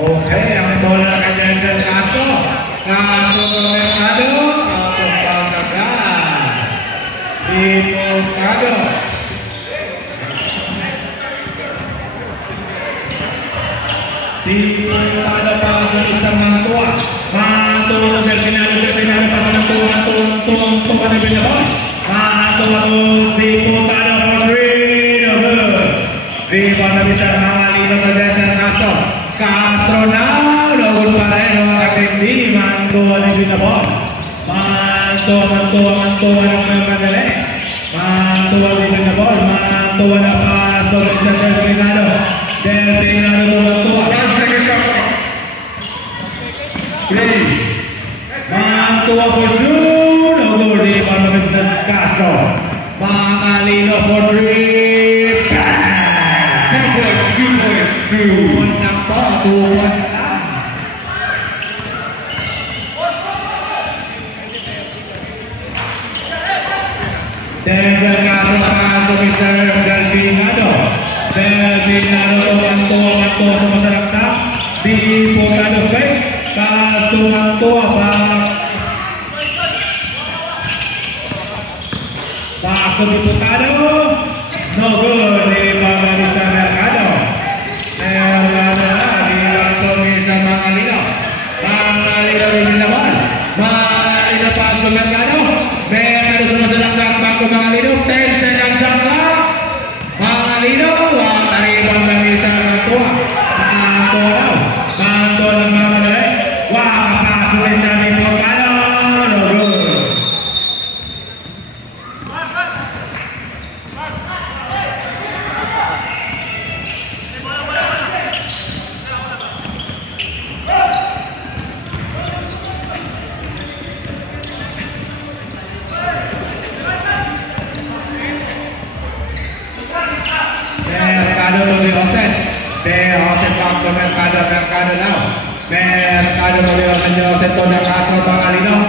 Okay, ang bola kay Denzel Castro. Castro ng Mercado. Kapagpasagan. Mercado. Mercado pa sa isang Mantua. Mantua ng Bertinado pa sa Mantua na binabon. Mantua ng Mercado for three. Rebound na bisa mengalih ng Denzel Castro. Castro now, lawan pa rin ang aking Mantua na binabon. Mantua ng Mercado. Mantua din na ball. Mantua na pass to Mr. Delfinado. Delfinado to Mantua. 1 second shot clock. Play. Mantua for 2. No goal. Rebound of Mr. Castro. Mangalino for 3. 10 points, 2 points, 2 points lang po. 2 points lang. Denzel Castro pasok Mr. Delfinado. Delfinado Mantua sa masalaksak. Diputado fake. Castro Mantua back to Diputado. No good. Rebound na Mr. Mercado. Rebound to Mr. Mangalino. Mangalino rin naman. Mangalino pasok Mercado. Mercado sa masalaksak. Mangalino, 10 seconds shot clock. Mangalino, rebound ng Mr. Mantua. Mantua ng Mangalino. Kapasulit sa Diputado. No good. Mercado to the offset. Offset back to Mercado now. Mercado to the offset to the Castro. Mangalino.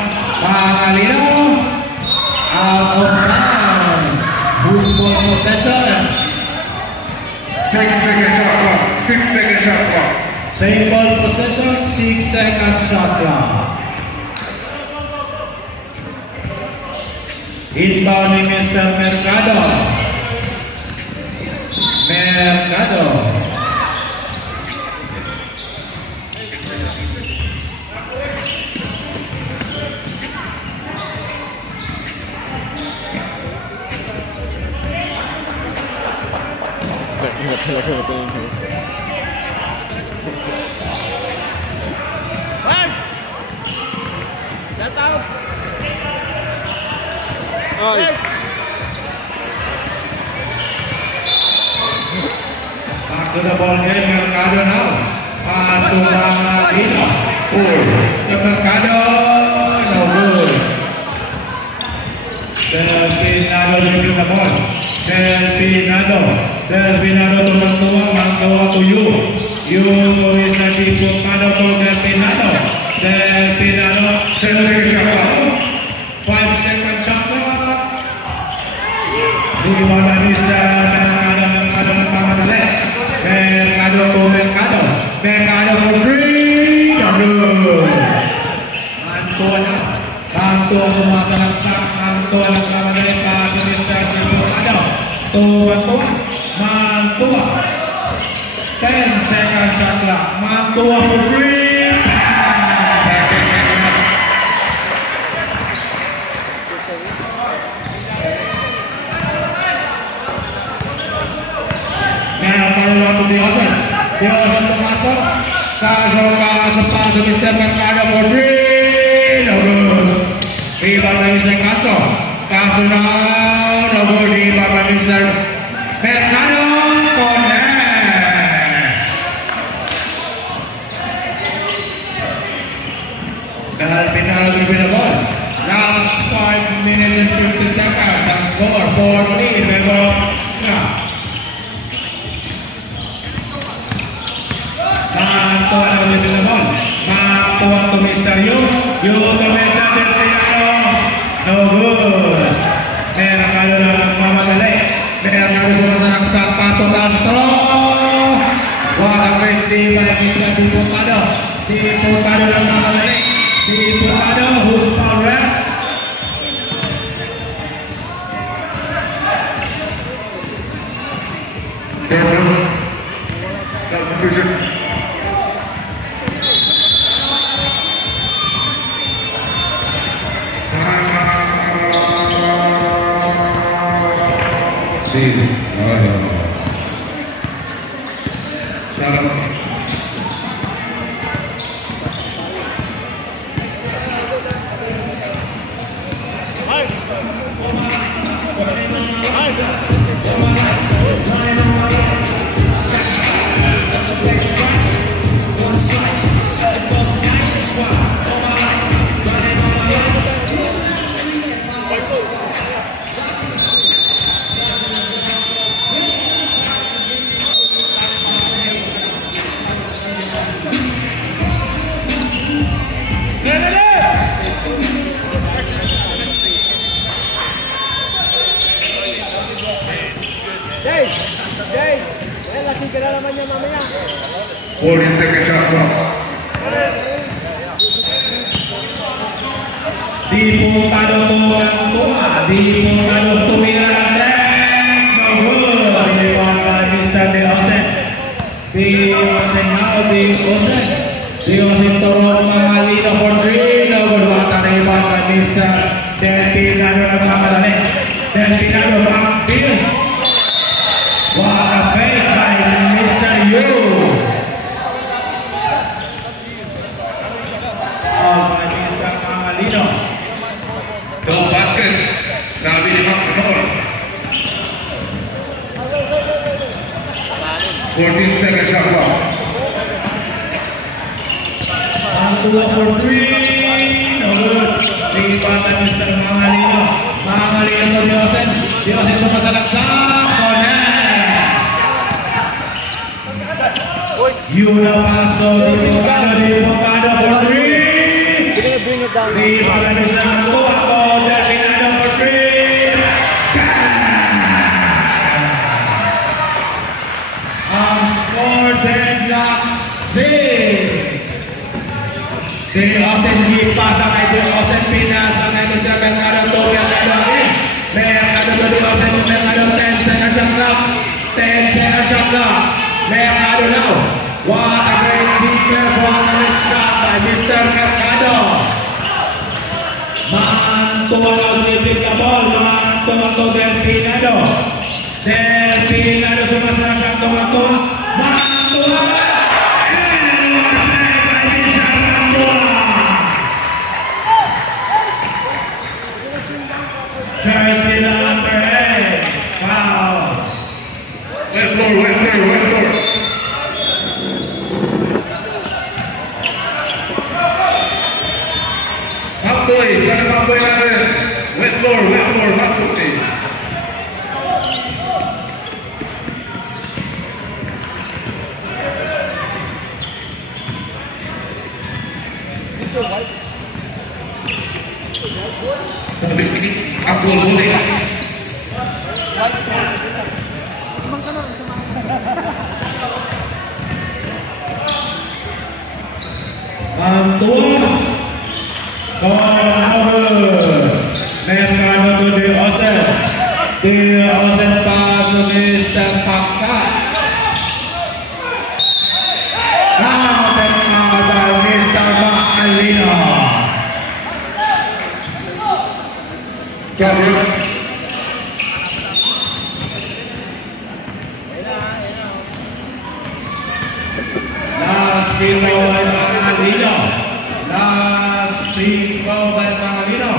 Out of bounds. Who's ball possession? 6 second shot clock. 6 second shot clock. Same ball possession. 6 second shot clock. Inbound ni Mr. Mercado. Mercado. Back to the ball game, Mercado now. Pass to Mangalino. To Mercado. No good. Delfinado with the ball. Delfinado to Mantua to you. You is a Diputado to Delfinado. Delfinado. 5 second shot clock. Di mana Mr. Mercado to Mercado. Mercado for 3. No good. Mantua sumasalaksak. Mantua nagkamadali pa si Mr. Diputado. To Mantua. 10 second shot clock. Mantua for 3. Mercado to the offset. The offset to Castro. Castro pass to Mr. Mercado for 3. No good. Rebound by Mr. Castro. Castro now. No good. Rebound by Mr. Mercado. Delfinado will be the ball. Last 5 minutes and 50 seconds. And score 4-3. Mantua will be the ball. Mantua to Mr. Yu to Mr. Delfinado. No good. Mercado na nagmamadali. Mercado sumasak sa paso Castro. What a great day by Mr. Diputado lang mga balik. Diputado, who's foul ref? Substitution. Jay, lasing ka na naman niya mamaya. 40-second shot clock. Diputado tuwa. Diputado tumira ng next. No good. Dipon by Mr. De Osen. De Osen now. De Osen turun mga Lino for 3. No good. Wata na ibon by Mr. Del Pinado ng mga dali. Del Pinado back bill. What a fake by Mr. Yu. All by Mr. Mangalino. Go basket. Sabi ni Mark Nor. 14-second shot clock. Tuwa for 3. No good. Lipat na Mr. Mangalino. Mangalino to Diosen. Diosen sumasalag sa corner. Yuna paso. Diputado for 3. Lipat na Mr. Mantua. Del Pinado for 3. Ang score deadlock 6. De Osen dipasa kay De Osen pinasa kay Mr. Mercado Tobias Edwin. Mercado to De Osen, Mercado 10 seconds shot clock. 10 seconds shot clock. Mercado now. What a great defense, what a great shot by Mr. Mercado. Mantua naglipid na ball. Mantua to Del Pinado. Del Pinado sumasala sa Mantua. Mantua. Jersey number 8. Foul. Wet floor. Halfway, sana halfway natin. Wet floor, halfway. Sabi ini Abdul boleh. Mantua. Corner. Mercado to De Osen. De Osen pass to Mr. Pakka. Now then by Mr. Mangalino. Last free throw by Mangalino.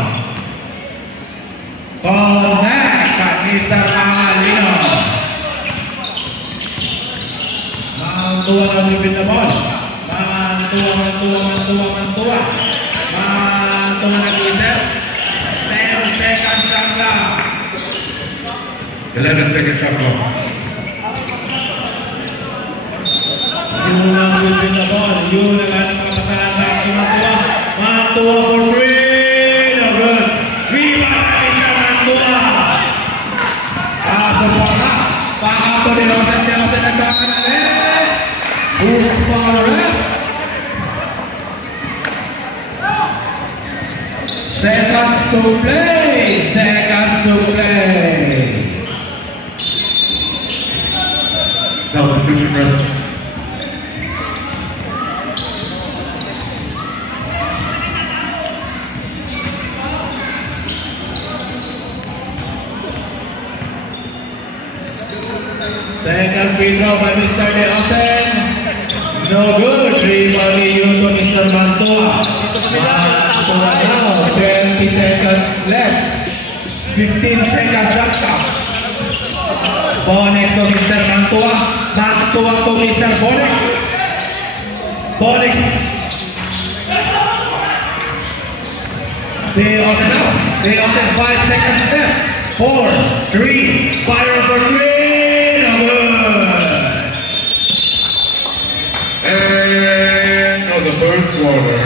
Connect by Mr. Mangalino. Mantua naglipid na ball. Mantua nag-isip. 10 seconds shot clock. 11-second shot clock. Yun naglipid na ball. Yun ang papasahan ng Mantua for 3. No good. Rebound by Mr. Mantua. Paso pa to De Osen nagkakanan. Who's foul ref? to play. Seconds to play. Substitution ref. Second free throw by Mr. De Osen. No good. Rebound yun to Mr. Mantua. Mantua now. 20 seconds left. 15 seconds shot clock. Bonex to Mr. Mantua. Mantua to Mr. Bonex. Bonex. De Osen now. De Osen 5 seconds left. 4, 3, fire for 3. End of the first quarter.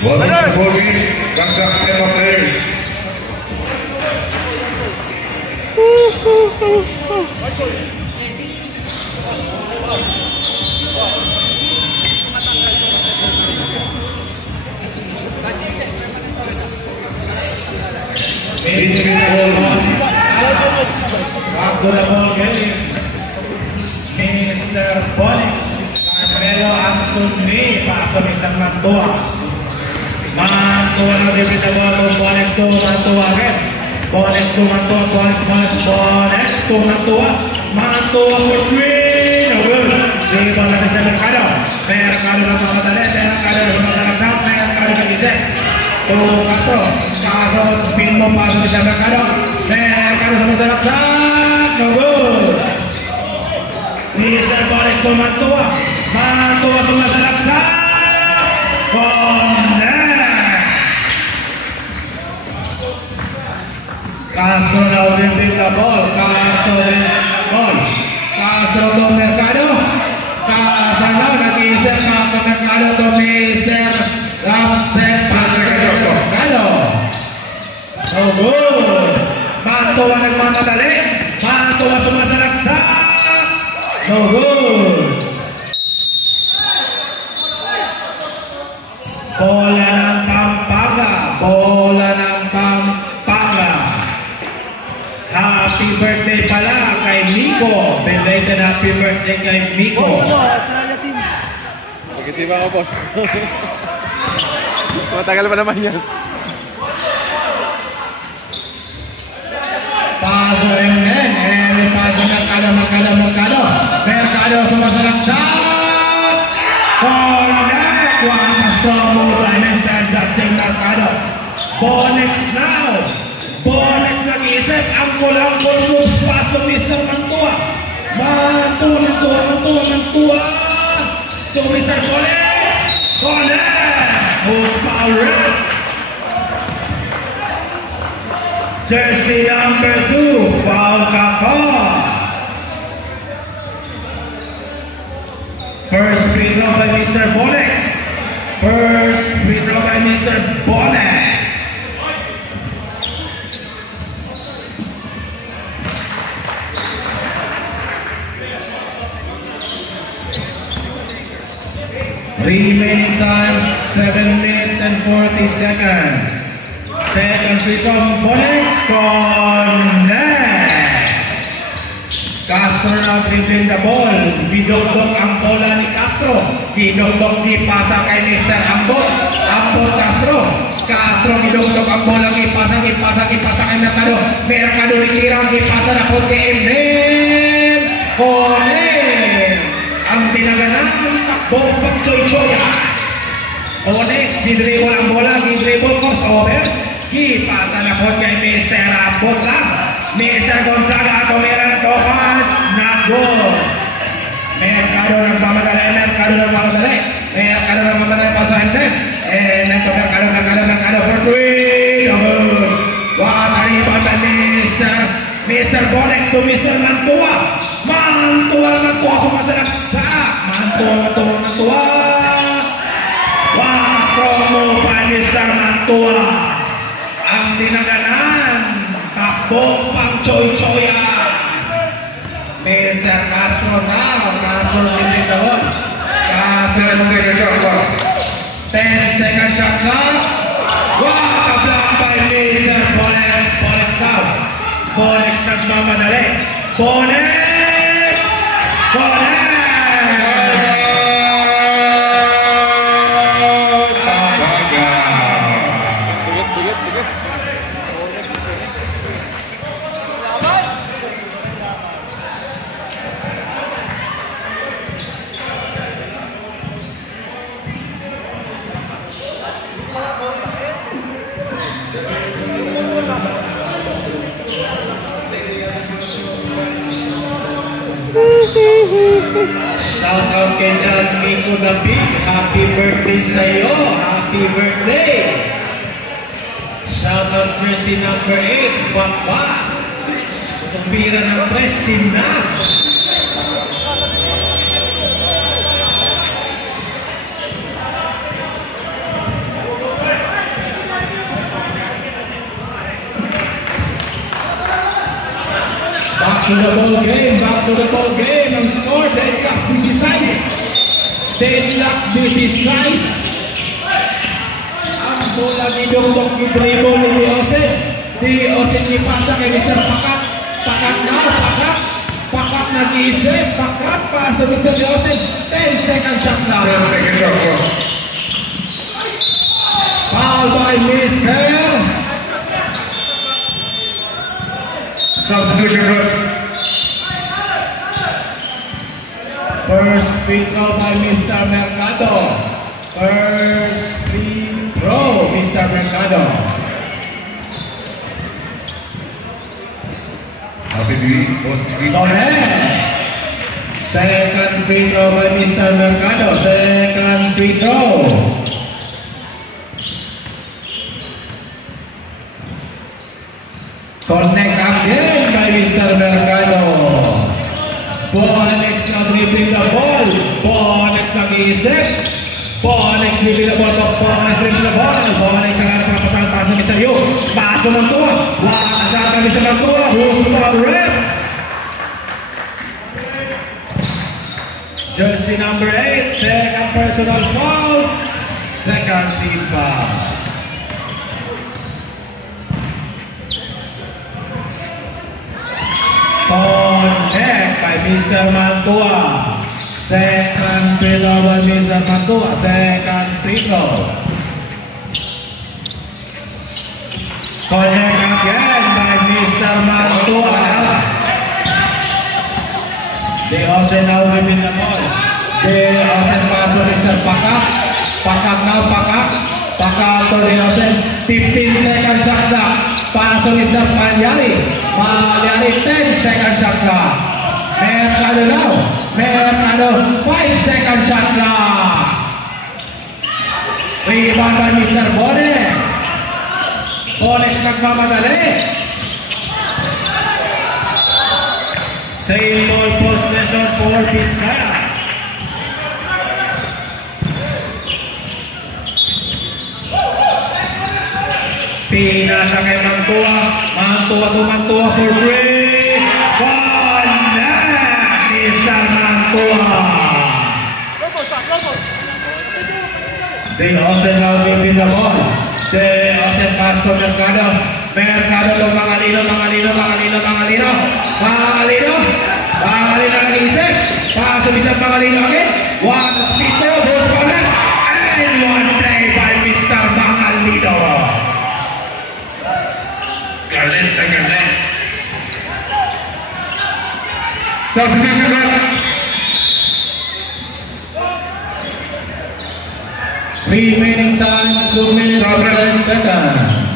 Welcome to Bogey, Bangkok Temple Players. Back to the ball game. Mr. Bonex. Carmelo Anthony. Pasok isang Mantua. Mantua na dibit the ball to Bonex to Mantua again. Bonex to Mantua. Bonex to Mantua. Mantua for 3. No good. Rebound na sa Mercado. Mercado na pamatali. Mercado na pamatalagsam. Mercado na isip. To Castro. Castro spin mo pasok sa Mercado. Mercado sa pamatalagsam. No good. Mr. Bonex to Mantua. Mantua sa pamatalagsam. Castro now dribbling the ball. Castro to Mercado. Castro now nag-iisip to Mercado to Mr. Ramsey Mercado. No good. Mantua nagmamadali. Mantua sumasalaksak. No good. Bola ng Pampanga. Bola ng Pampanga. Happy birthday pala kay Miko. Belated happy birthday kay Miko. Australia team. Pagkisiba ko, boss. Matagal pa naman yan. Paso Emnen. Eme paso Mercado. Mercado sumasalaksak. Connect. One strong move by Mr. Justin Mercado. Bonex now. Bonex nag-iisip. Angkol moves pass to Mr. Mantua. Mantua. To Mr. Bonex. Connect. Who's foul red? Jersey number 2. Foul Kappa. First free throw by Mr. Bonex. Remaining time 7 minutes and 40 seconds. Second free throw Bonex. Connect. Castro now dribbling the ball. Didokdok ang bola ni Castro. Didokdok di pasa kay Mr. Ambot Castro. Castro didokdok ang bola. Ipasa kay Mercado. Mercado ikirang ipasa na po kay Emben. Connect. Ang tinaganan Bombang Choy-Choya. Onyx, gidribble ang bola, gidribble crossover. Gipasa na po kay Mr. Ambotla. Mr. Gonzaga, tumiran to punch, not good. Mercado nagmamadali, Mercado nagmamadali pa sa ende. And ito Mercado for 3. Wakariban na Mr. Bonex to Mr. Mantua. Mantua sumasalaksa. Mantua. Strong move by Mr. Mantua. Ang dinaganan, takbo pang Choy-Choya. Mr. Castro now. Castro living the ball. 10 second shot clock. 10 second shot clock. Wow, block by Mr. Bonex. Bonex nagmamadali. Bonex! Shout out kay John Miko David. Happy birthday sa'yo. Happy birthday. Shout out jersey number 8. Bakba. Tumbira ng press. Sinap. Back to the ball game. Ang score, Deadlock Busy-Size. Ang bola ni Dongdong dribble ni Diose. Diose ipasa kay Mr. Pakat. Pakat nag-iisip. Pakat pa sa Mr. Diose. 10 second shot now. 10 second shot clock. Foul by Mr. Substitution run. First free throw by Mr. Mercado. Mr. Mercado. Happy birthday, post free throw. Second free throw by Mr. Mercado. Second free throw. Connect again by Mr. Mercado. Bonex nag-repeat the ball. Bonex nag-iisip. Bonex repeat the ball. Bonex nag-papasan pa sa Mr. Yu. Paso ng tuwa. Wakasya ka Mr. Mantua. Who's the rep? Jersey number 8. Second personal foul. Second team foul. Connect by Mr. Mantua. Second free throw by Mr. Mantua. Second free throw. Connect again by Mr. Mantua. They also now within the ball. They also pass to Mr. Pakat. Pakat to the also 15 second shot clock. Pass to Mr. Palyari. 10 second shot clock. Mercado now. 5 second shot clock. Rebound by Mr. Bonex. Bonex nagmamadali. Same ball possession for Bisaya. Pinasa kay Mantua. Mantua for 3. Connect! Mr. Mantua. They also now giving the ball. They also pass to Mercado. Mercado to Mangalino nag-iisip. Pass to Mr. Mangalino again. One speed throw, goes corner. And one play by Mr. Mangalino. Galit. Substitution run. Remaining time 2 minutes and 10 seconds.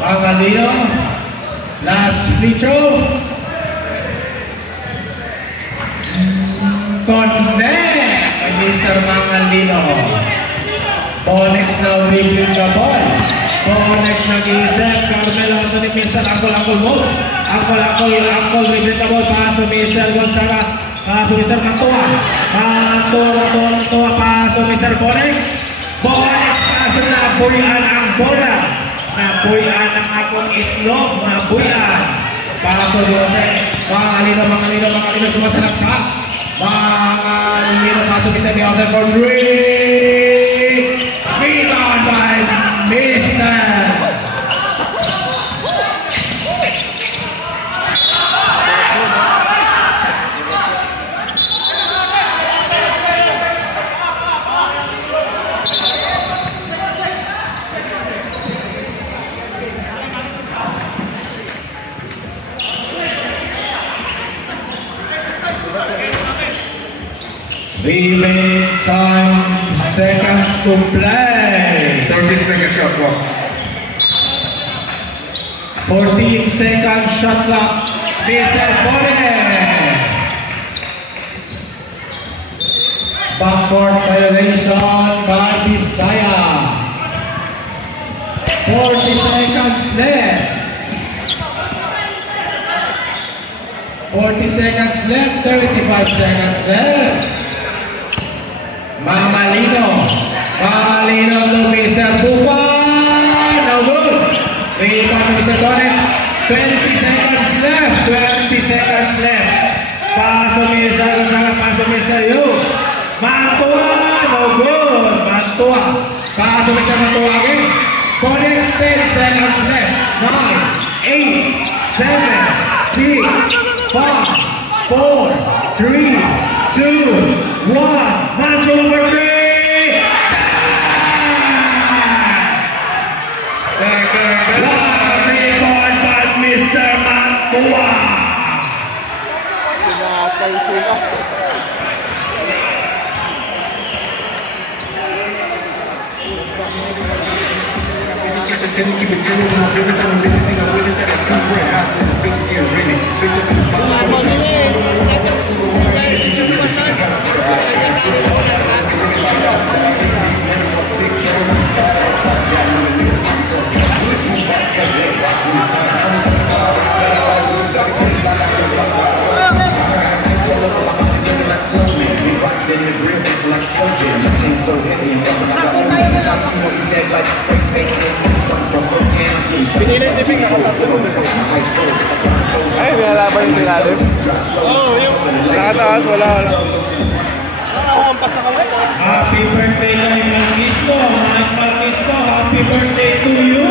Mangalino, last free throw. Connect by Mr. Mangalino. Bonex now reaching the ball. Bonex nag-iisip. Carmelo Anthony Missile. Angkol moves. Angkol reaching the ball. Paso Missile Gonzaga. Paso Mr. Mantua. Mantua. Paso Mr. Bonex. Bonex paso na buyan ang bola. Nabuyan ang akong itlog. Nabuyan. Paso Jose. Mangalino sumasalaksak. Mangalino paso Mr. Jose for 3. Rebound by Mr. Remaining time, seconds to play. 13-second shot clock. 14-second shot clock. Mr. Bonex. Backcourt violation by Bisaya. 40 seconds left. 40 seconds left, 35 seconds left. Mangalino to Mr. Buffon. No good. Rebound to Mr. Bonex. 20 seconds left. Paso Mr. Gonzaga. Paso Mr. Yu. Mantua. No good. Mantua. Paso Mr. Mantua again. Bonex 10 seconds left. 9, 8, 7, 6, 5, 4, 3, 2, 1. Mantua for 3. Rebound by Mr. Mantua. Pinatay sila. Keep it till I'm witness, I'm witnessing, I'm witness at a temporary house in the bitch get ready. Bitch up in the box. In the grill, it's like a slow jam. My chain so heavy and rubber. I got one top, you want to tag like a spray paint case. Something from Spokane. Pinilitipin ako tatlo. Ay, may halaban yung tinalim. Oo, yung Nakataas, wala. Happy birthday kay Malquisto. Mike Malquisto, happy birthday to you.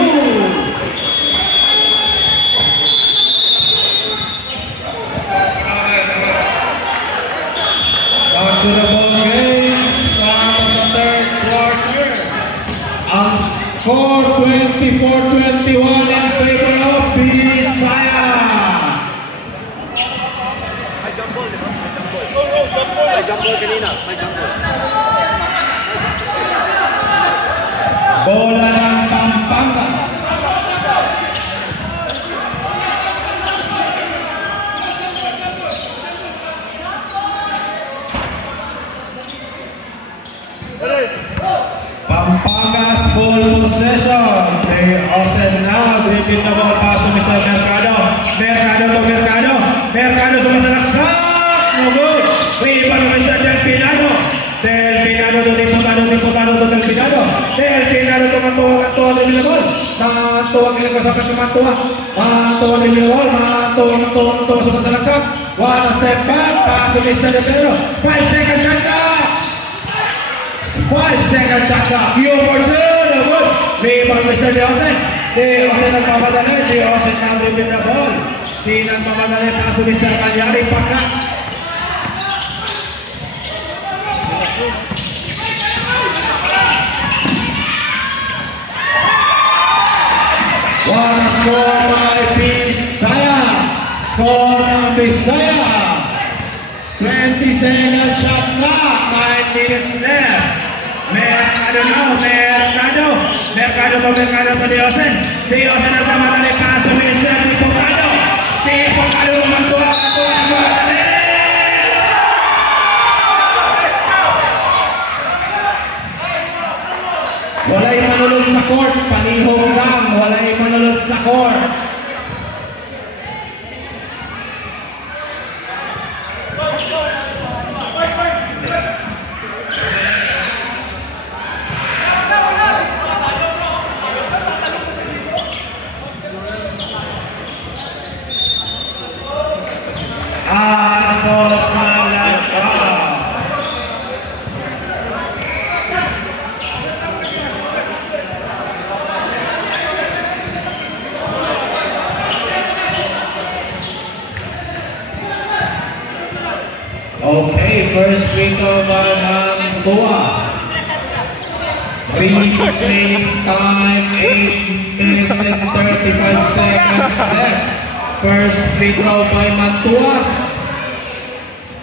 Back to the ball game. Start of the third quarter. Ang score 24-21 in favor of Bisaya. Bola ng Pampanga. Pampanga's ball possession. They also now gripping the ball. Paso Mr. Mercado. Mercado sumasalaksak. No good. Rebound Mr. Del Pinado to Del Pinado to Mantua din yung ball. Mantua kinagpasapat ng Mantua din yung ball. Mantua sumasalaksak. One step back. Paso Mr. Del Pinado. 5-second shot clock. 5-second shot clock. You for two. No good. Rebound Mr. Jose nagpapadali. Jose now dribbling the ball. Di nagpapadali. Paso Mr. Cagliari. Pagka. One score by Bisaya. Bisaya. 20 seconds shot clock. 9 minutes left. Mercado now. Mercado to Diosen. Diosen nagmamadali paso. Minister ni Pocado. Di Pocado magtuwa. Walay manulog sa court. Palihog lang. Walay manulog sa court. Okay, first free throw by Mantua. Remaining time 8 minutes and 35 seconds left. First free throw by Mantua.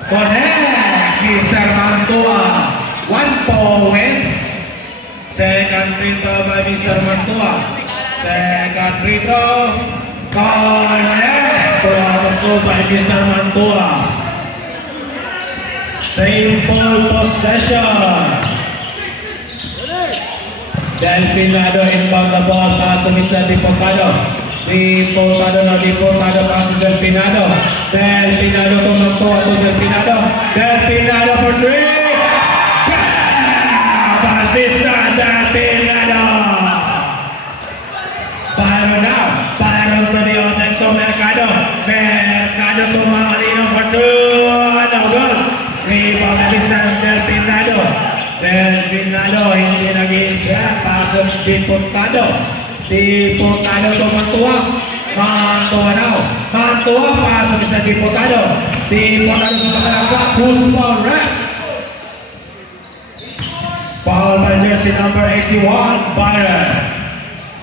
Connect, Mr. Mantua. 1 point. Second free throw by Mr. Mantua. Second free throw. Connect. 2 by Mr. Mantua. Same ball possession. Delfinado inbound the ball pass to Mr. Di Pocado. Di Pocado pass to Delfinado. Delfinado to Mantua to Delfinado. Delfinado for 3. Batista Delfinado. Byron to Diosen to Mercado. Mercado to Mangalino for 2. No good. Rebound na Mr. Delfinado. Delfinado hindi nag-i-shot. Pasok Di Pocado. Di Pocado to Mantua. Mantua now. Mantua pasok Mr. Di Pocado. Di Pocado sa masalaksa. Who's foul rep? Foul by jersey number 81, Byron.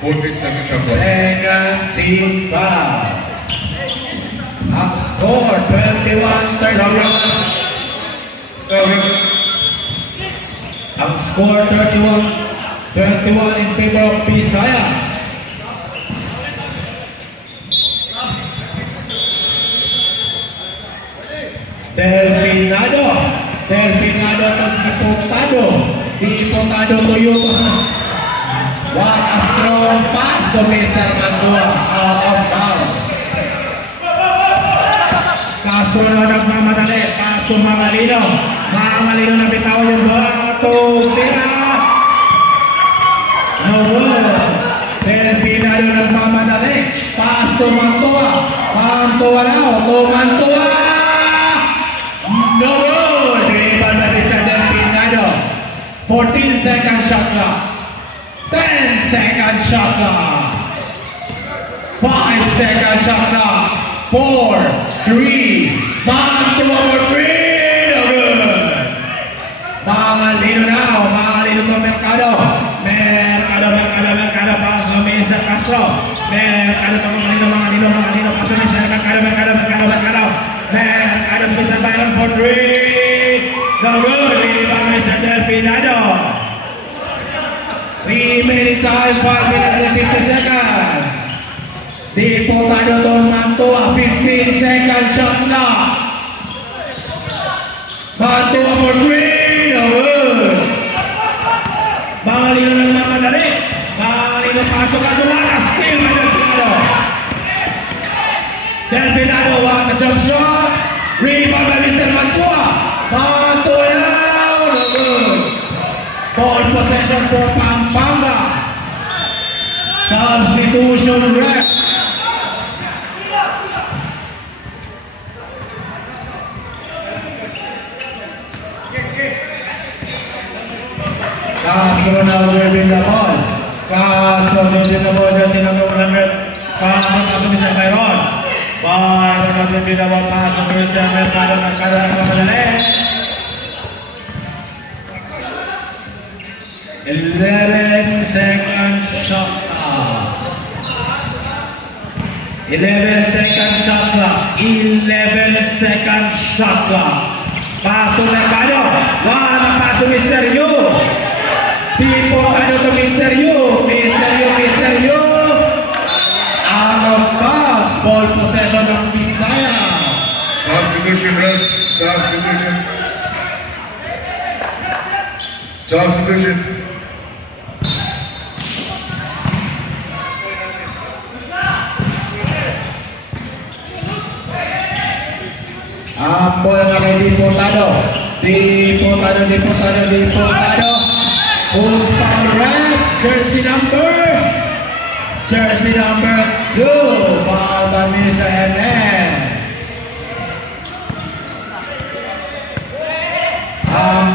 40 seconds shot clock. Second team foul. Ang score 21-31. Ang score 31-21 in favor of Bisaya. Delfinado to Di Pocado to Yuto. What a strong pass to Mr. Mantua, out of bounds. Kaso na nagmamadali, paso Mangalino. Mangalino na bitaw yung bato. Pina. No good. Delfinado nagmamadali. Pass to Mantua. Mantua now. To Mantua. No good. Rebound na Mr. Delfinado. 14 second shot clock. 10 second shot clock. 5 second shot clock. 4, 3, Mantua for 3. No good. Mangalino now. Mangalino to Mercado. Mercado. Pass to Mr. Castro. Mercado to Mangalino. Pass to Mr. Mercado. Mercado to Mr. Byron for 3. No good. Rebound Mr. Delfinado. Remaining time 5 minutes and 50 seconds. Di Pocado to Mantua, 15 second shot clock. Mantua for 3, no good. Mangalino na namadali. Mangalino pasok ka sumaka. Still by Delfinado. Delfinado, what a jump shot. Rebound by Mr. Mantua. Mantua now, no good. Ball possession for Pampanga. Substitution rep. Castro now dribbling the ball. Jersey number 100. Castro Mr. Byron. Byron now dribbling the ball. Pass to Mr. Mercado nagmamadali. 11 second shot clock. 11 second shot clock. 11 second shot clock. Paso Mercado. One paso Mr. Yu. Dipotado to Mr. Yu. Mr. Yu. Out of pass. Ball possession of Bisaya. Substitution, ref. Substitution. Substitution. Bola na kay Dipotado. Who's foul red? Jersey number 2. Foul by Mr. Hernan.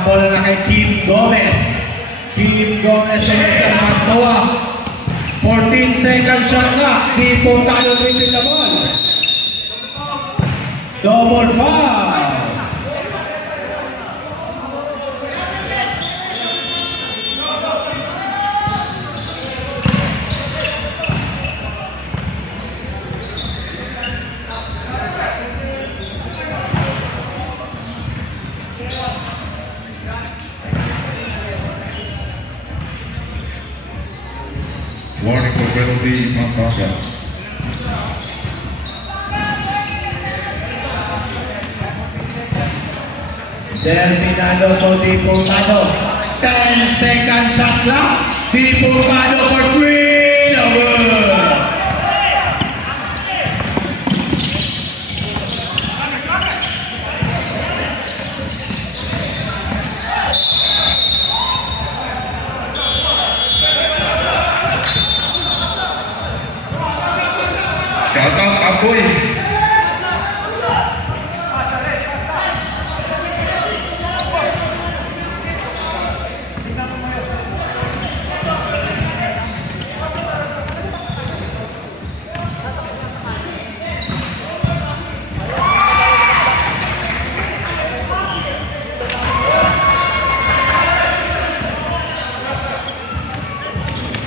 Bola na kay Kim Gomez sa Mr. Mantua. 14 second shot clock. Dipotado with the ball. Double foul. Warning for penalty, Pampanga. Terminado to Diputado. 10 second shot clock. Diputado for 3. No good. Shout out Apoy.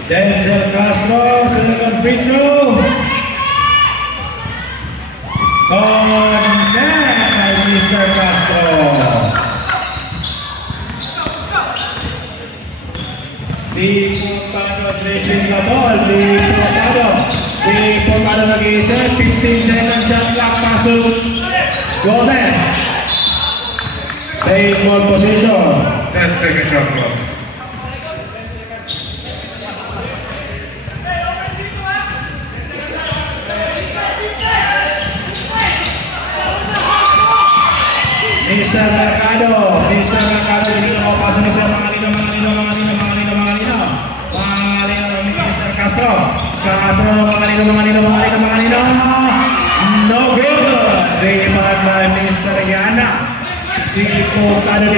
Denzel Castro, second free throw. Connect by Mr. Castro. Diputado dribbling the ball. Diputado nag-iisip. 15 second shot clock. Pasok Gomez. Save ball position. 10 second shot clock. Mr. Mercado dito mo pasok na siya mga lino Mr. Castro mga lino no good. Rebound by Mr. Yana. Diputado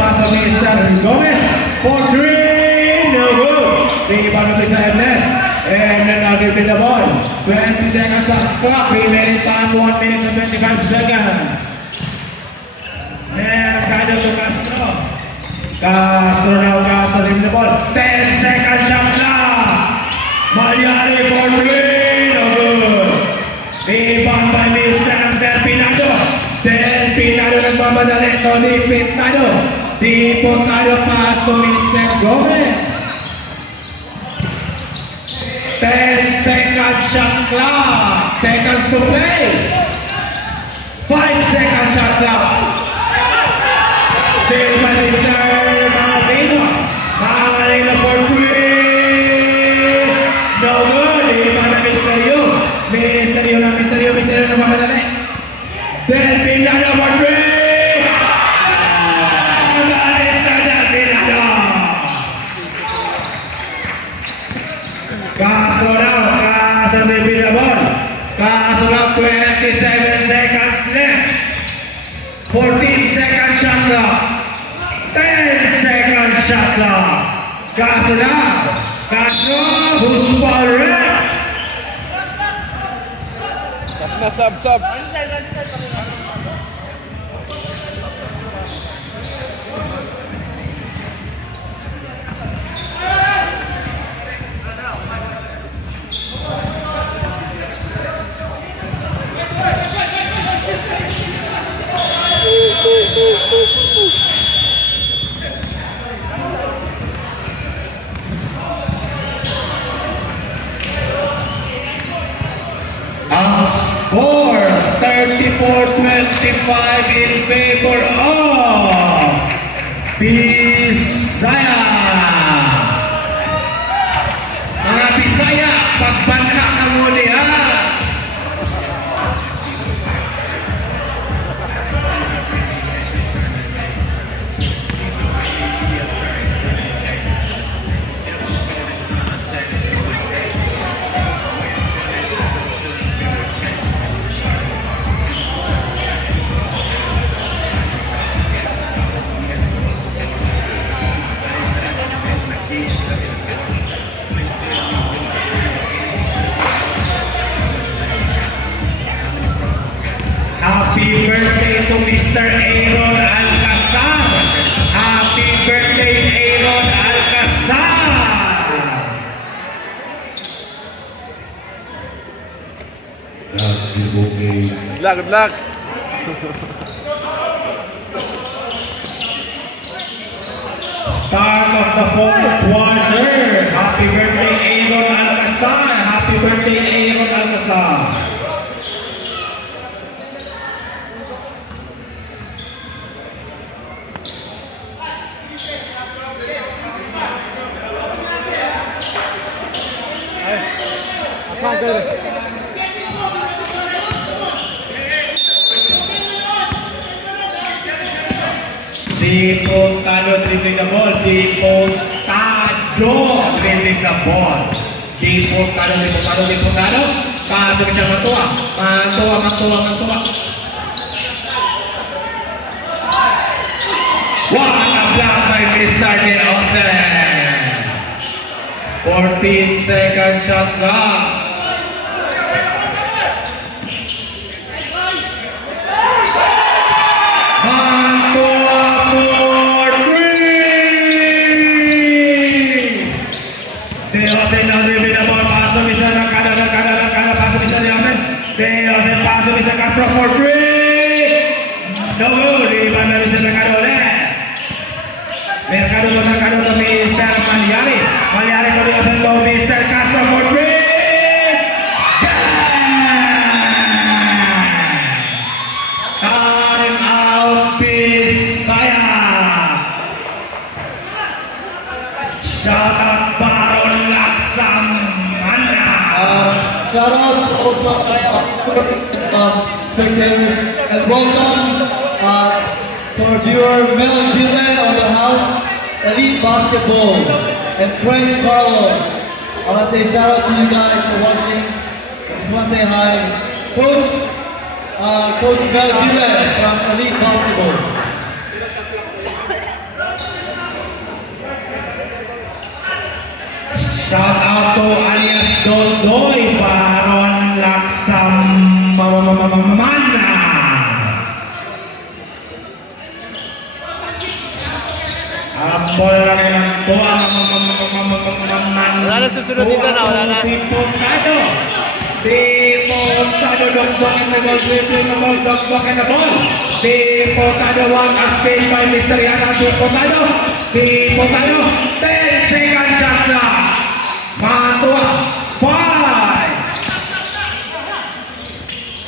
pasok Mr. Gomez for 3. No good. Rebound by Mr. Hernan. And then I'll give it the ball. 20 seconds on clock. Remaining time 1 minute and 25 seconds. Mercado to Castro. Castro in the ball. 10 seconds shot clock. Malyari for 3. No good. Rebound by Mr. Del Pinado nagmamadali. Tony Pintado. Diputado pass to Mr. Gomez. 10 second shot clock. Seconds to play. 5 second shot clock. Still by Mr. Marino for 3. No good. Iba na Mr. Yu na mamadali. Del Pinado for 3. Castro repeat the ball. Castro 27 seconds left. 14 second shot clock. 10 second shot clock. Castro, who's foul red? Sub. Ang score, 34-25 in favor of Bisaya. Mga Bisaya, pagbanha na muli ha. Happy birthday to Mr. Aaron Alcazar! Happy birthday, Aaron Alcazar! Good luck, good luck. Start of the fourth quarter. Happy birthday, Aaron Alcazar! Happy birthday, Aaron Alcazar! Deportado dribbling the ball. Deportado dribbling the ball. Deportado. Pasok siya Mantua. What a block by Mr. De Jose. 14 second shot clock. Castro for three. No good. Iban na Mr. Mercado ulit. Mercado to Mr. Malyari. Malyari to Mr. Castro for three. Time out Bisaya. Shout out Baron Laksamana. Shout out also spectators and welcome to our viewer Mel Dile on the house, Elite Basketball, and Prince Carlos. I want to say shout out to you guys for watching. I just want to say hi, Coach Mel Dile from Elite Basketball. Shout out to alias Dondoy Baron Laksamana. Ambol lang ng tuwa. Wala na susunod dito na, wala na. Deportado, dokbakan the ball, dribbling the ball, dokbakan the ball. Deportado, one as failed by Mr. Yana. Deportado, 10 second shot clock. Mantua, 5,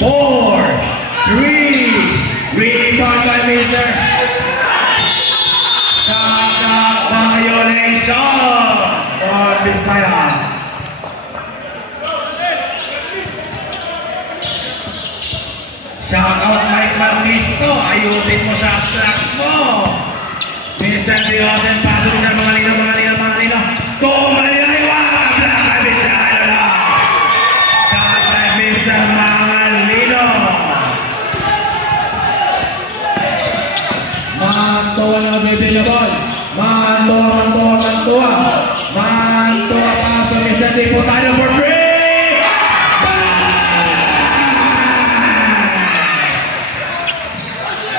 4, 3, rebound by Mr. Violation for Bisaya. Shout out Mike Marlisto, ayusin mo sa track mo. Mr. Diosen, pasok sa mga lino. Tumaliwa, kabla kay Bisaya. Shout out Mr. Mangalino. Mantua na bibigabon. Mantua. Pasok Mr. Deportado for three.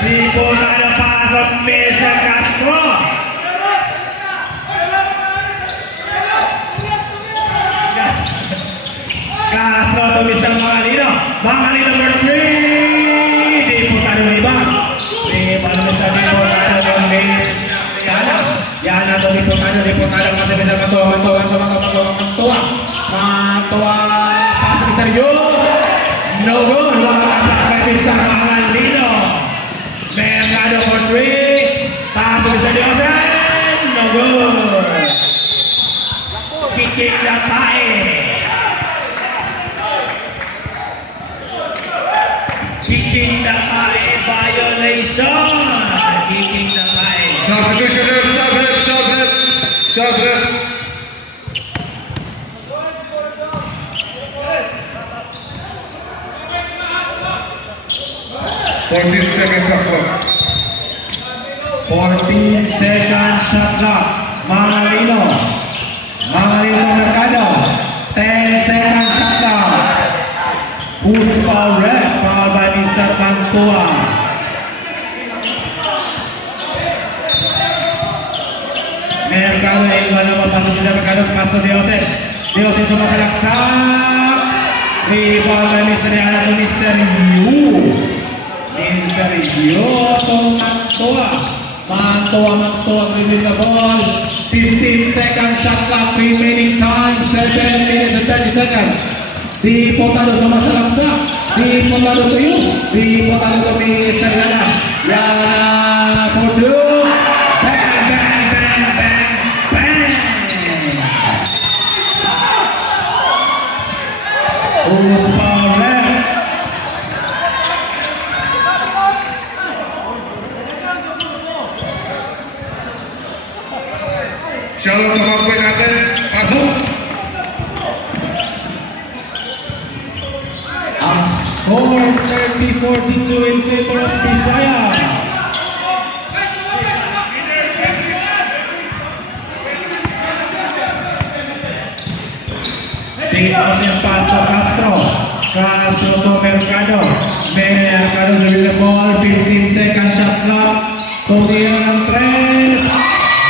Deportado pasok Mr. Castro. Castro to Mr. Mangalino for three. Deportado may iba. Rebound Mr. Deportado from Yana to Deportado kasi Mr. Mantua. Pasok Mr. Yu. No good. Wakatabak by Mr. Mangalino. Mercado for 3. Pass to Mr. Diosen. No good. Kicking the pie. Kicking the pie violation. Kicking the pie. Substitution, sub-rep. 14 seconds shot clock. 14 seconds shot clock. Mangalino Mercado. 10 seconds shot clock. Who's foul red? Foul by Mr. Mantua. Mercado yang mana pasok Mr. Mercado pass to Diosen. Diosen sumasalaksak. Rebound by Mr. Yana to Mr. Yu. Mr. Yu to Mantua bringing the ball. 15 seconds shot clock remaining time. 7 minutes and 30 seconds. Dipotado sumasalaksak. Dipotado to you. Dipotado to Mr. Yana. Yana for 2. Who's foul red? Shout out to mga boy natin. Pasok. Ang score 30-42 in favor of Bisaya. Dios yang pass to Castro to Mercado dari the ball. 15 second shot clock. Tumira ng 3.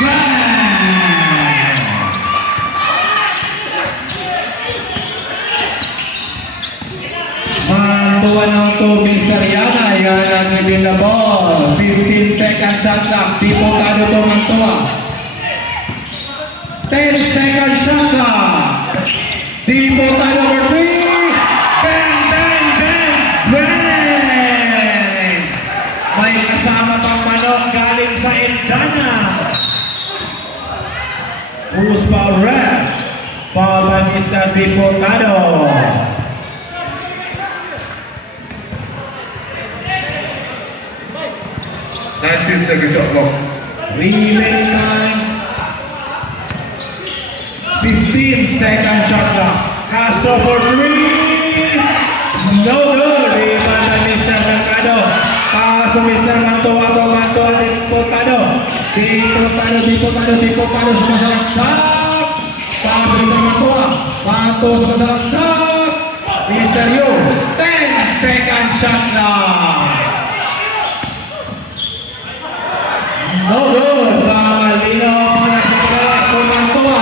Bang! Mantua ng to Mr. Yana. Yana giving the ball. 15 second shot clock. Dipotado to Mantua. 10 second shot clock. Dipotado over 3. Bang, bang, bang, bang! May kasama pang manok galing sa Indiana. Who's foul red? Foul by Mr. Dipotado. 19 seconds shot clock. Remaining time. 15 second shot clock. Castro for 3. No good. Rebound by Mr. Mercado. Pass to Mr. Mantua. Dipotado sumasalaksak. Pass to Mr. Mantua sumasalaksak. Mr. Yu. 10 second shot clock. No good. Malino nakikita ko Mantua.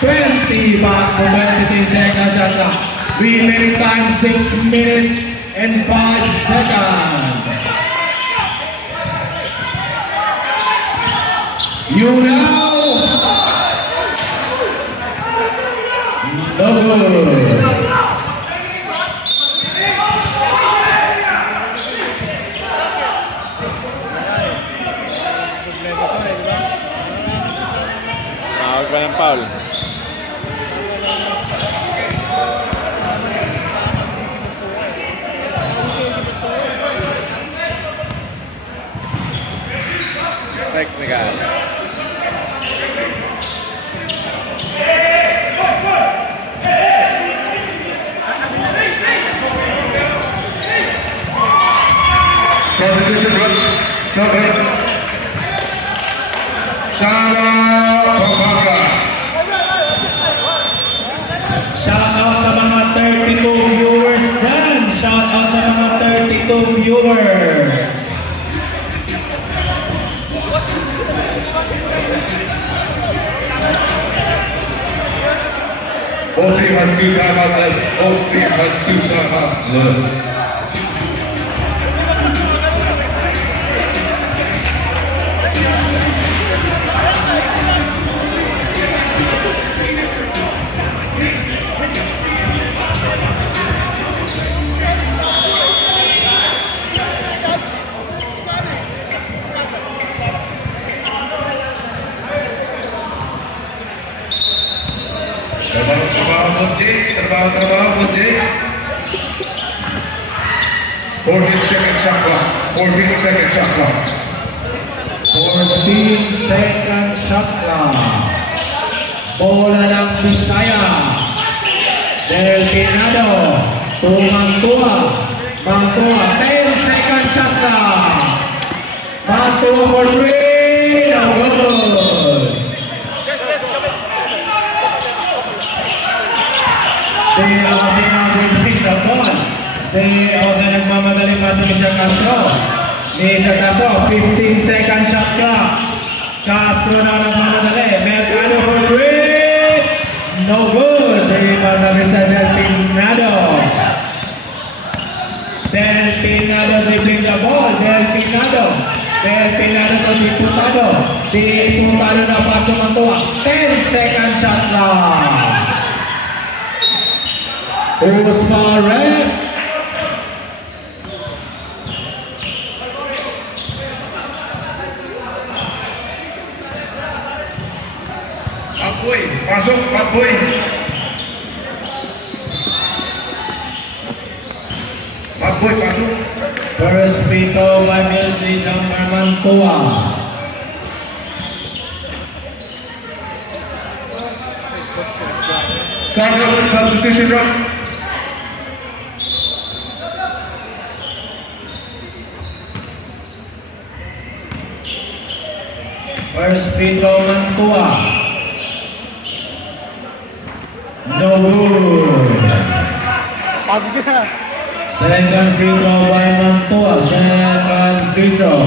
20 back to 23 seconds shot clock. Remaining time 6 minutes and 5 seconds. You know. No good. Tawag pa ng foul. Technical. Substitution run. Sub-rep. Sara Pampanga. Shout out sa mga 32 viewers dyan. Shout out sa mga 32 viewers. Both team has 2 timeouts left. Both team has 2 timeouts left. 14-second shot clock. 14-second shot clock. 14-second shot clock. Bola ng Bisaya. Del Pinado. Mantua. 10-second shot clock. Mantua for 3. No good. They also now bring the ball. They also nagmamadali pa si Mr. Castro. Mr. Castro, 15-second shot clock. Castro na nagmamadali. Mercado for 3. No good. Rebound na sa Del Pinado. Del Pinado dribbling the ball. Del Pinado to Diputado. Diputado na paso Mantua. 10-second shot clock. Who's for red? Pakboy, pasok, Pakboy. Pakboy, pasok. First free throw by Mercy number Mantua. Substitution drop. First free throw Mantua. No good. Second free throw by Mantua. Second free throw.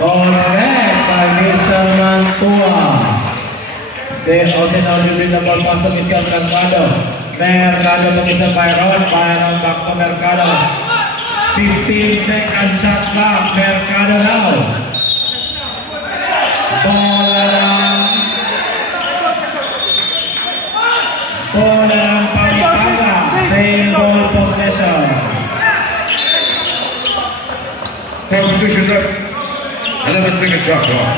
Correct by Mr. Mantua. They also now bring the ball pass to Mr. Mercado. Mercado to Mr. Byron. Byron back to Mercado. 15-second shot clock. Mercado now. Bola ng Pampanga. Same ball possession. Substitution drop. 11-second shot clock.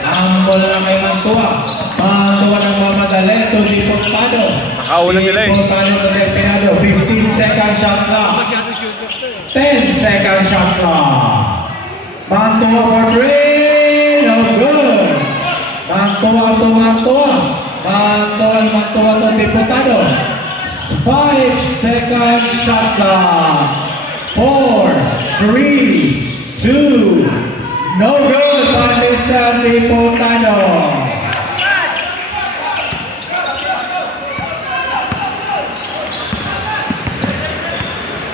Ang bola na kay Mantua. Mantua ng mamadali to Diputado. Nakauna sila eh. Diputado to Del Pinado. 15-second shot clock. 10-second shot clock. Mantua for 3. No good. Mantua to Mantua. Mantua to Diputado. 5-second shot clock. 4, 3, 2. No good by Mr. Diputado.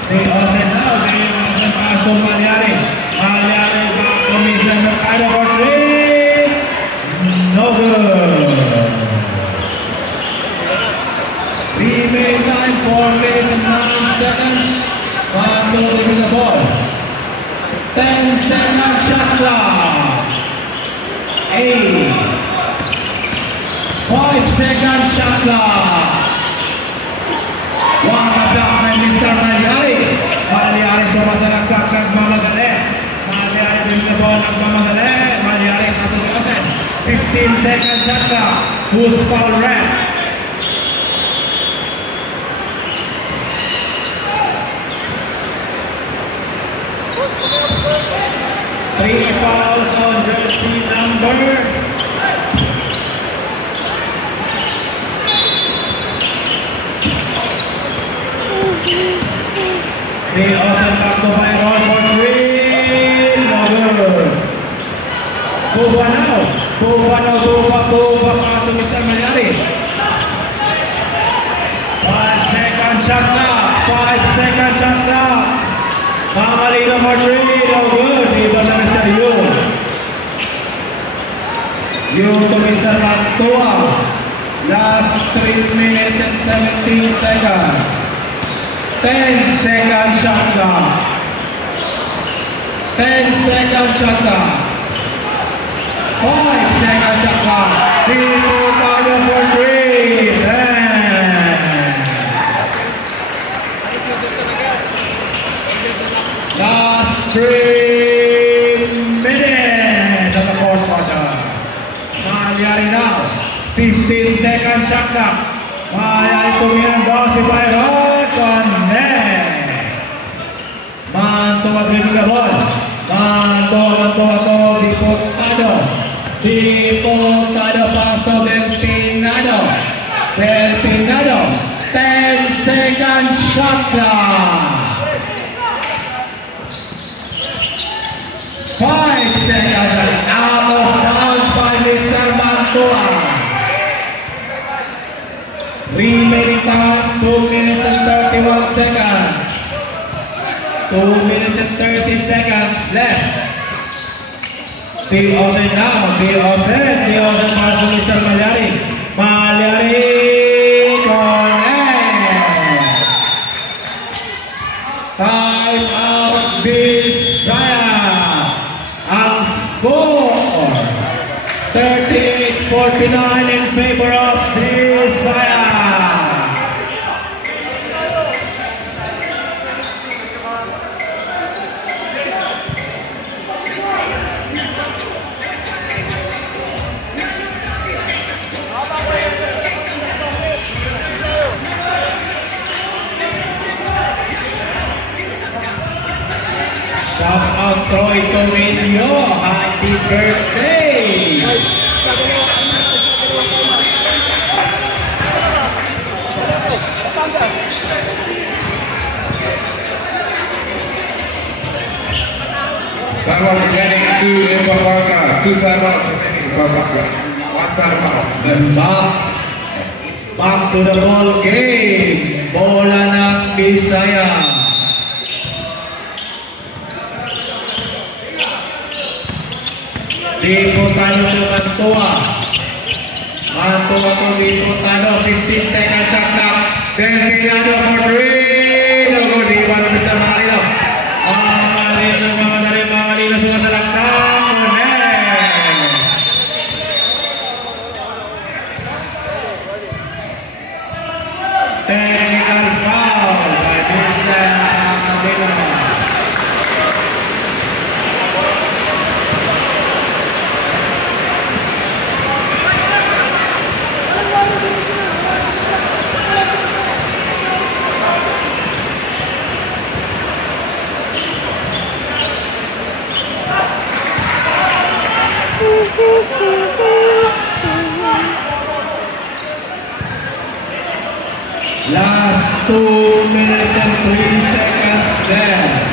They also now they paso Malyari. Malyari back to Mr. Mercado for 3. No good. Remain time 4 minutes and 9 seconds. Mantua with the ball. 10-second shot clock. 8. 5-second shot clock. One block by Mr. Malyari. Malyari sumasalaksak nagmamadali. Malyari with the ball nagmamadali. Malyari nasa tukasin. 15-second shot clock. Who's foul red? Three fouls on jersey number. They also back to Byron for 3. No good. Buba now. Buba. Paso Mr. Malyari. 5-second shot clock. 5-second shot clock. Mamalino for 3. No good. Rebound na Mr. Yu. Yu to Mr. Mantua. Last 3 minutes and 17 seconds. 10-second shot clock. 10-second shot clock. 5-second shot clock. Diputado for 3. Last 3 second shot clock. Malayari tumihan si Byron. Connect. Manto mag-dribble the ball. Manto, Diputado pass to Delfinado. 10 second shot clock. 5 seconds out of bounds by Mr. Mantua. Remaining time 2 minutes and 31 seconds. 2 minutes and 30 seconds left. T-Osen now. T-Osen pass to Mr. Malyari. Connect. Time out Bisaya. Ang score 38-49 in favor of Bisaya. Shout out Troy Torino, happy birthday! Timeout remaining to Pampanga. 2 timeouts remaining in Pampanga. 1 timeout left. Back to the ball game. Bola ng Bisaya. Diputado to Mantua. Mantua to Diputado. 15 seconds shot clock. Delfinado for 3. No good. Di ba bisa Malino? Malino sumasalaksak. Connect. Technical foul by Mr. Malino. Last 2 minutes and 3 seconds left.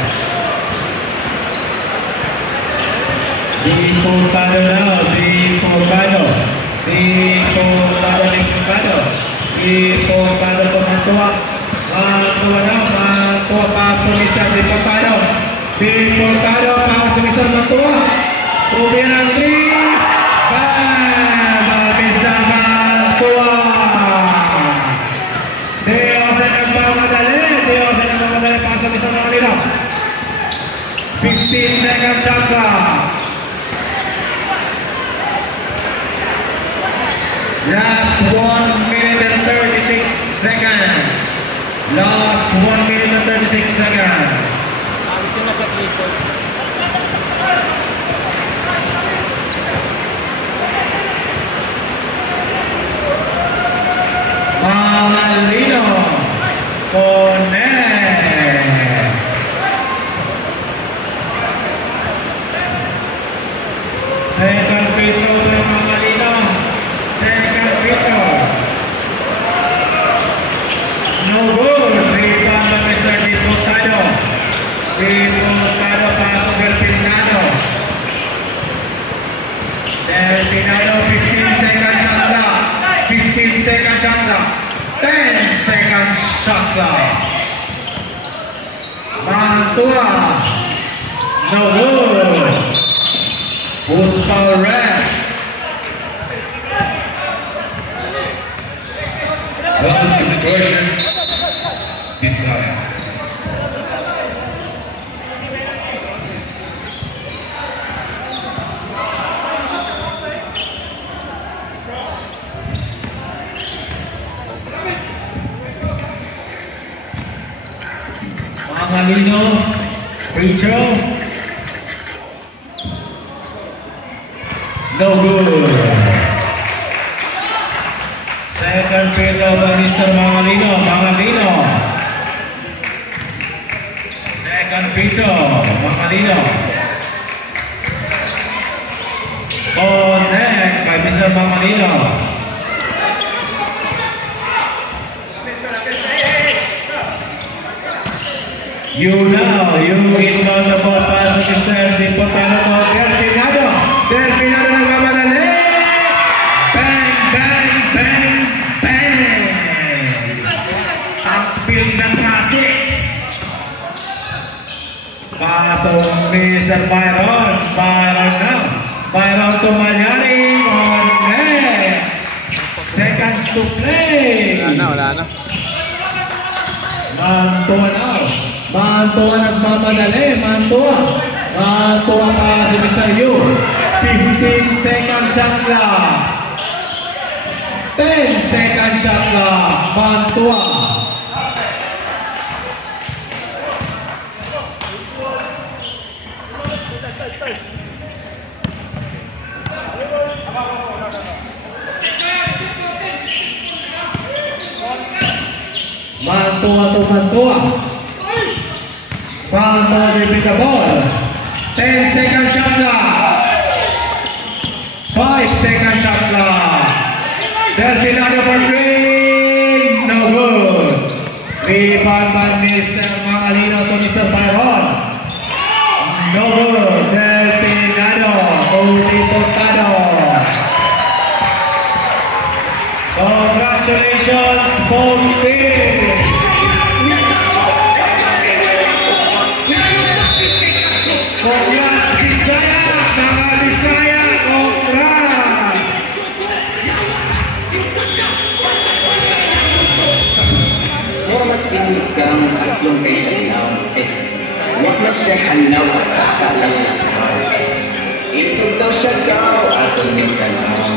Diputado now, Diputado to Mantua. Mantua pass to Mr. Diputado. Diputado pass to Mr. Mantua. Tubian ang 3. Bam! Mr. Mantua. Diosen nagmamadali pass to Mr. Malino. 15 second shot clock. Last 1 minute and 36 seconds. Last 1 minute and 36 seconds. Malino. Connect. Second free throw ng Malino. Second free throw. No good. Rebound by Mr. Diputado. Diputado pass to Delfinado. Delfinado 15 second shot clock. 15 second shot clock. 10 second shot clock. Mantua. No good. Puspa red. Well, the situation Bisaya. Malino, free throw. No good. Mr. Mangalino. Second free throw, Mangalino. Connect by Mr. Mangalino. You inbound the ball pass to Mr. Dipotano ko, Delfinado nagmamadali. Bang! Ang build ng classics. Pass to Mr. Byron now. Byron to Malyari on net. Seconds to play. Wala na. Mantua nagmamadali. Mantua pa si Mr. Yu. 15 second shot clock. 10 second shot clock. Mantua. Mantua. Mantua with the ball. 10 second shot clock. 5 second shot clock. Delfinado for 3. No good. Rebound by Mr. Mangalino to Mr. Byron. No good. Delfinado. Dipotano. Congratulations, both teams. Congrats, Bisaya! Mga Bisaya! Congrats! Huwag masinigam aslong kay Sanaw. Huwag masyahannaw at takalang nakaw. Isog daw siya gaw at umintanaw.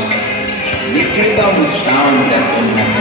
Di kay ba mo sound at unang